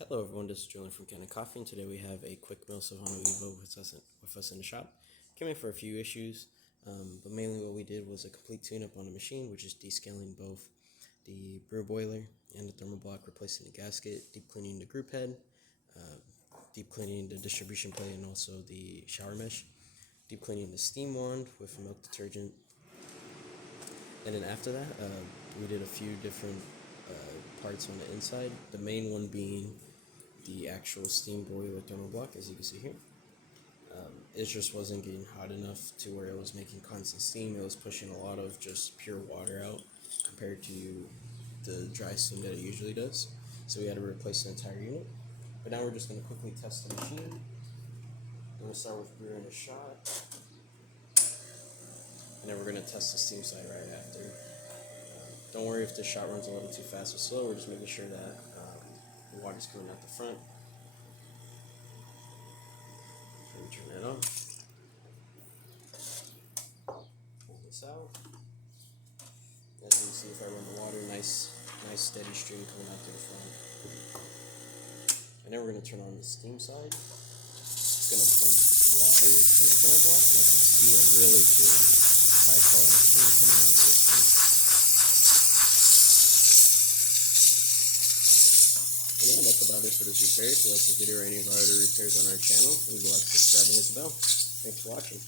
Hello everyone, this is Julian from Kanen Coffee, and today we have a Quickmill Silvano EVO with us in the shop. Came in for a few issues, but mainly what we did was a complete tune-up on the machine, which is descaling both the brew boiler and the thermal block, replacing the gasket, deep cleaning the group head, deep cleaning the distribution plate and also the shower mesh, deep cleaning the steam wand with milk detergent, and then after that we did a few different parts on the inside, the main one being the actual steam boiler thermal block, as you can see here. It just wasn't getting hot enough to where it was making constant steam. It was pushing a lot of just pure water out compared to the dry steam that it usually does. So we had to replace the entire unit. But now we're just going to quickly test the machine. I'm going to start with brewing a shot. And then we're going to test the steam side right after. Don't worry if the shot runs a little too fast or slow. We're just making sure that the water's coming out the front. Turn that on. Pull this out. As you can see, if I run the water, nice steady stream coming out to the front. And then we're going to turn on the steam side. It's going to pump water through the thermal block, and as you can see, a really good high quality steam coming out of this thing. And yeah, that's about it for this repair. If you like this video or any of our other repairs on our channel, leave a like, subscribe, and hit the bell. Thanks for watching.